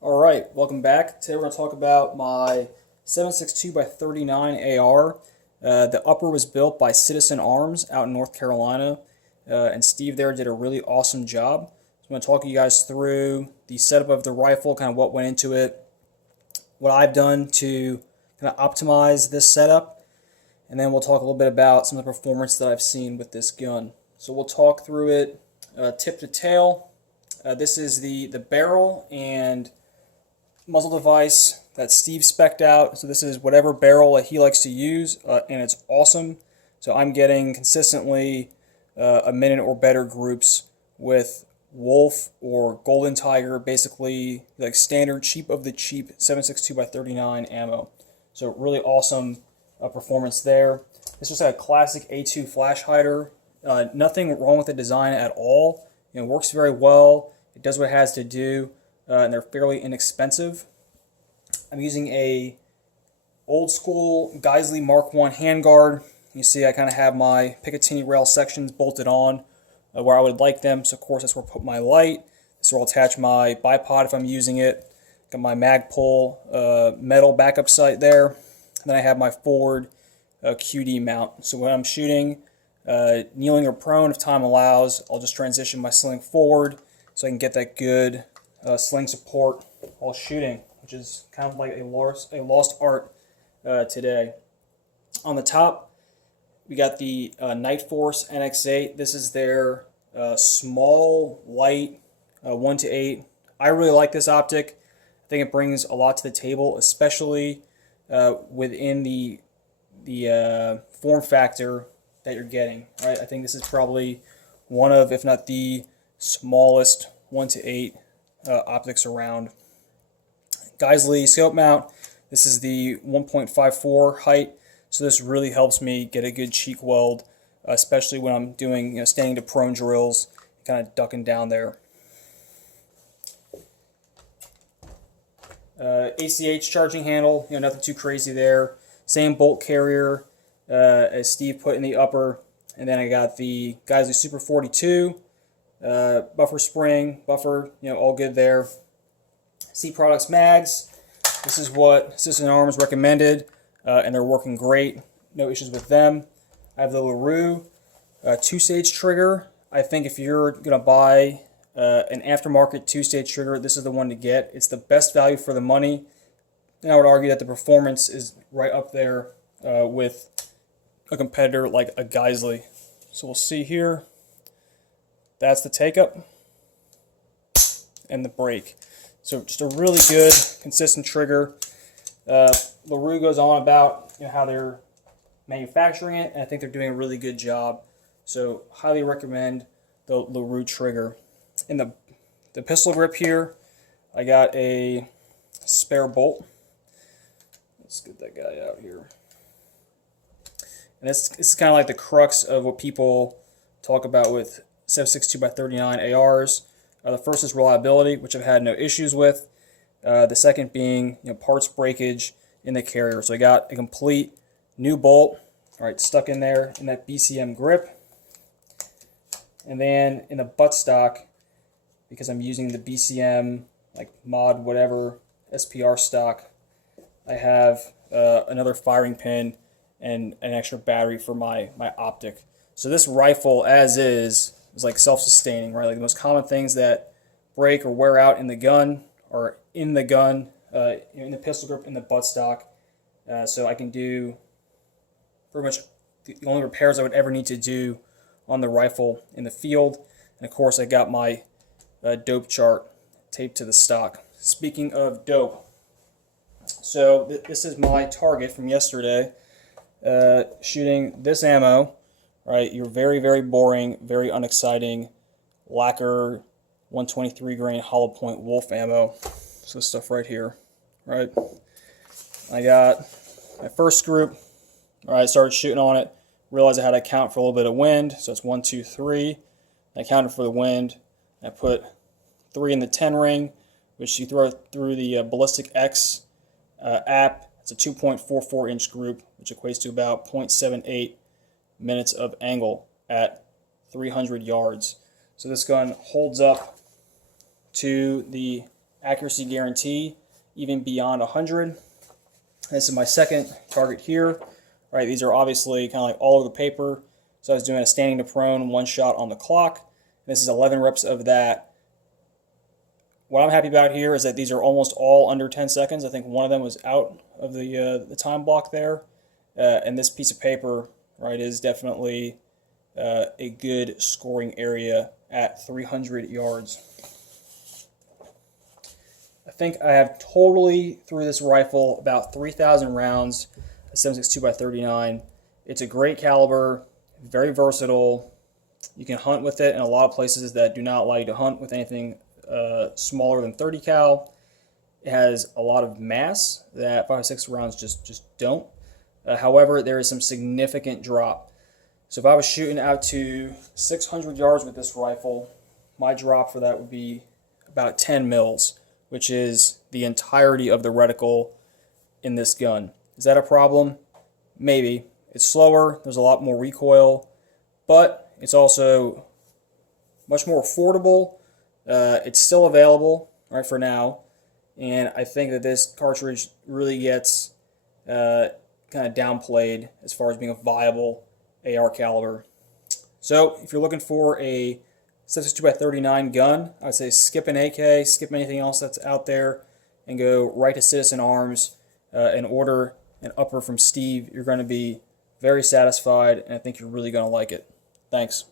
All right, welcome back. Today we're going to talk about my 7.62 by 39 AR. The upper was built by Citizen Arms out in North Carolina, and Steve there did a really awesome job. So I'm going to talk you guys through the setup of the rifle, kind of what went into it, what I've done to kind of optimize this setup, and then we'll talk a little bit about some of the performance that I've seen with this gun. So we'll talk through it tip to tail. This is the barrel and muzzle device that Steve spec'd out. So this is whatever barrel that he likes to use, and it's awesome. So I'm getting consistently a minute or better groups with Wolf or Golden Tiger, basically like standard cheap of the cheap 7.62 by 39 ammo. So really awesome performance there. This just a classic A2 flash hider. Nothing wrong with the design at all. It works very well. It does what it has to do. And they're fairly inexpensive. I'm using a old school Geissele Mark I handguard. You see I kind of have my Picatinny rail sections bolted on where I would like them. So of course that's where I put my light. This is where I'll attach my bipod if I'm using it. Got my Magpul metal backup sight there. And then I have my forward QD mount. So when I'm shooting, kneeling or prone if time allows, I'll just transition my sling forward so I can get that good sling support while shooting, which is kind of like a lost art today. On the top, we got the Nightforce NX8. This is their small, light 1:8. I really like this optic. I think it brings a lot to the table, especially within the form factor that you're getting. Right? I think this is probably one of, if not the smallest 1:8 optics around. Geissele scope mount. This is the 1.54 height, so this really helps me get a good cheek weld, especially when I'm doing standing to prone drills, kind of ducking down there. ACH charging handle, nothing too crazy there. Same bolt carrier as Steve put in the upper, and then I got the Geissele Super 42. Buffer spring, buffer, all good there. C Products mags. This is what Citizen Arms recommended, and they're working great. No issues with them. I have the LaRue two-stage trigger. I think if you're going to buy an aftermarket two-stage trigger, this is the one to get. It's the best value for the money, and I would argue that the performance is right up there with a competitor like a Geissele. So we'll see here. That's the take-up and the break. So just a really good, consistent trigger. LaRue goes on about how they're manufacturing it, and I think they're doing a really good job. So highly recommend the LaRue trigger. In the pistol grip here, I got a spare bolt. Let's get that guy out here. And this is kind of like the crux of what people talk about with 7.62 by 39 ARs. The first is reliability, which I've had no issues with. The second being parts breakage in the carrier. So I got a complete new bolt, all right, stuck in there in that BCM grip. And then in the buttstock, because I'm using the BCM like mod whatever SPR stock, I have another firing pin and an extra battery for my optic. So this rifle as is like self-sustaining, right? Like the most common things that break or wear out in the gun are in the gun, in the pistol grip, in the buttstock. So I can do pretty much the only repairs I would ever need to do on the rifle in the field. And of course I got my dope chart taped to the stock. Speaking of dope, so this is my target from yesterday, shooting this ammo. Right, your very, very boring, very unexciting lacquer 123 grain hollow point Wolf ammo. So this stuff right here, right? I got my first group. All right, started shooting on it. Realized I had to count for a little bit of wind, so it's 1, 2, 3. I counted for the wind. I put 3 in the 10 ring, which you throw through the Ballistic X app. It's a 2.44 inch group, which equates to about 0.78 minutes of angle at 300 yards. So this gun holds up to the accuracy guarantee, even beyond 100. This is my second target here. Right, these are obviously kind of like all over the paper. So I was doing a standing to prone, one shot on the clock. This is 11 reps of that. What I'm happy about here is that these are almost all under 10 seconds. I think one of them was out of the time block there. And this piece of paper, right, is definitely a good scoring area at 300 yards. I think I have totally, through this rifle, about 3,000 rounds, a 7.62 by 39. It's a great caliber, very versatile. You can hunt with it in a lot of places that do not allow you to hunt with anything smaller than 30 cal. It has a lot of mass that 5.56 rounds just don't. However, there is some significant drop. So if I was shooting out to 600 yards with this rifle, my drop for that would be about 10 mils, which is the entirety of the reticle in this gun. Is that a problem? Maybe. It's slower, there's a lot more recoil, but it's also much more affordable. It's still available, right, for now, and I think that this cartridge really gets kind of downplayed as far as being a viable AR caliber. So if you're looking for a 7.62 by 39 gun, I would say skip an AK, skip anything else that's out there, and go right to Citizen Arms and order an upper from Steve. You're going to be very satisfied, and I think you're really going to like it. Thanks.